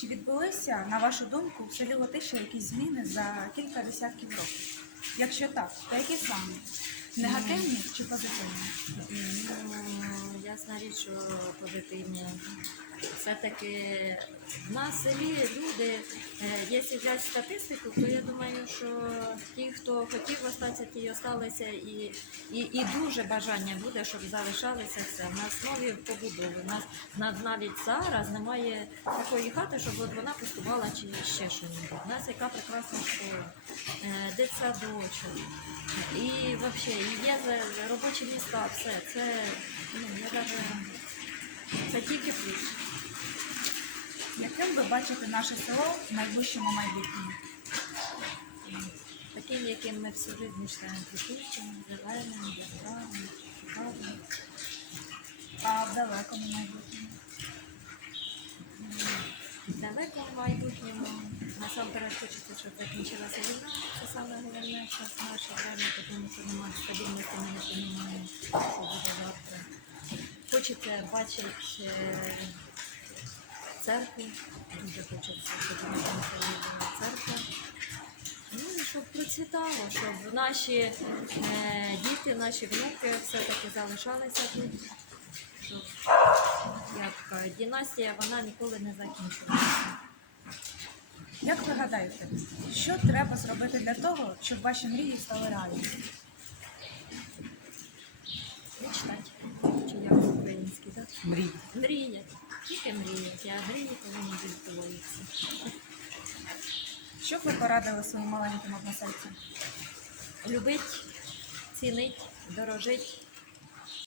Чи відбулися, на вашу думку, в селі Латиша якісь зміни за кілька десятків років? Якщо так, то які саме? Негативні чи позитивні? Ну, ясна річ, що позитивні. Все-таки в нас селі люди, е, якщо взяти статистику, то я думаю, що ті, хто хотів остатися, ті осталися, і, і, і дуже бажання буде, щоб залишалися все. На основі побудови. У нас на- навіть зараз немає такої хати, щоб вона пустувала чи ще щось. У нас яка прекрасна школа, е, дитсадочок. І взагалі є робочі міста, все. Це, ну, я даже, це тільки плюс. Яким ви бачите наше село в найближчому майбутньому? Таким, яким ми всю життя мечтаємо квітучим, зеленим, яскравим, цікавим. А в далекому майбутньому? В далекому майбутньому насамперед хочеться, щоб закінчилася війна. Це саме головне в наше время, тому що немає стабільності, ми не розуміємо, що буде завтра. Хочеться бачити церкву, дуже хочеться, щоб у була церква. Ну і щоб процвітало, щоб наші е, діти, наші внуки все-таки залишалися тут. Щоб як е, династія вона ніколи не закінчилася. Як ви гадаєте, що треба зробити для того, щоб ваші мрії стали реальністю? Мечтати. Чи як українські, так? Мрій. Мріяти. Тільки мріяти, а мрії не відбувається. Що б ви порадили своїм маленьким односельцям? Любить, цінить, дорожить